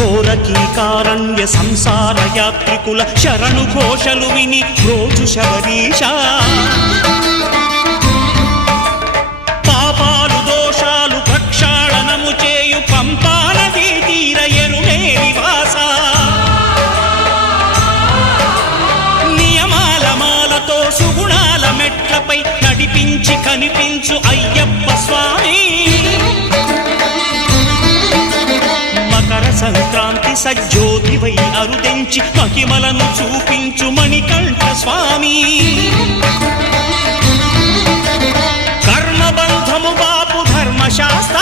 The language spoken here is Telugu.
ఘోరకీకారణ్య సంసార యాత్రికుల శరణు ఘోషలు విని రోజు శబరీష పాపాలు దోషాలు ప్రక్షాళనము చేయు పంపానదీ తీర ఎరునే నివాస నియమాల మాలతో సుగుణాల మెట్లపై నడిపించి కనిపించు అయ్యప్ప స్వామి సంక్రాంతి సజ్జోతివై అరుదెంచి మహిమలను చూపించు మణికంఠ స్వామి కర్మబంధము బాపు ధర్మశాస్త్ర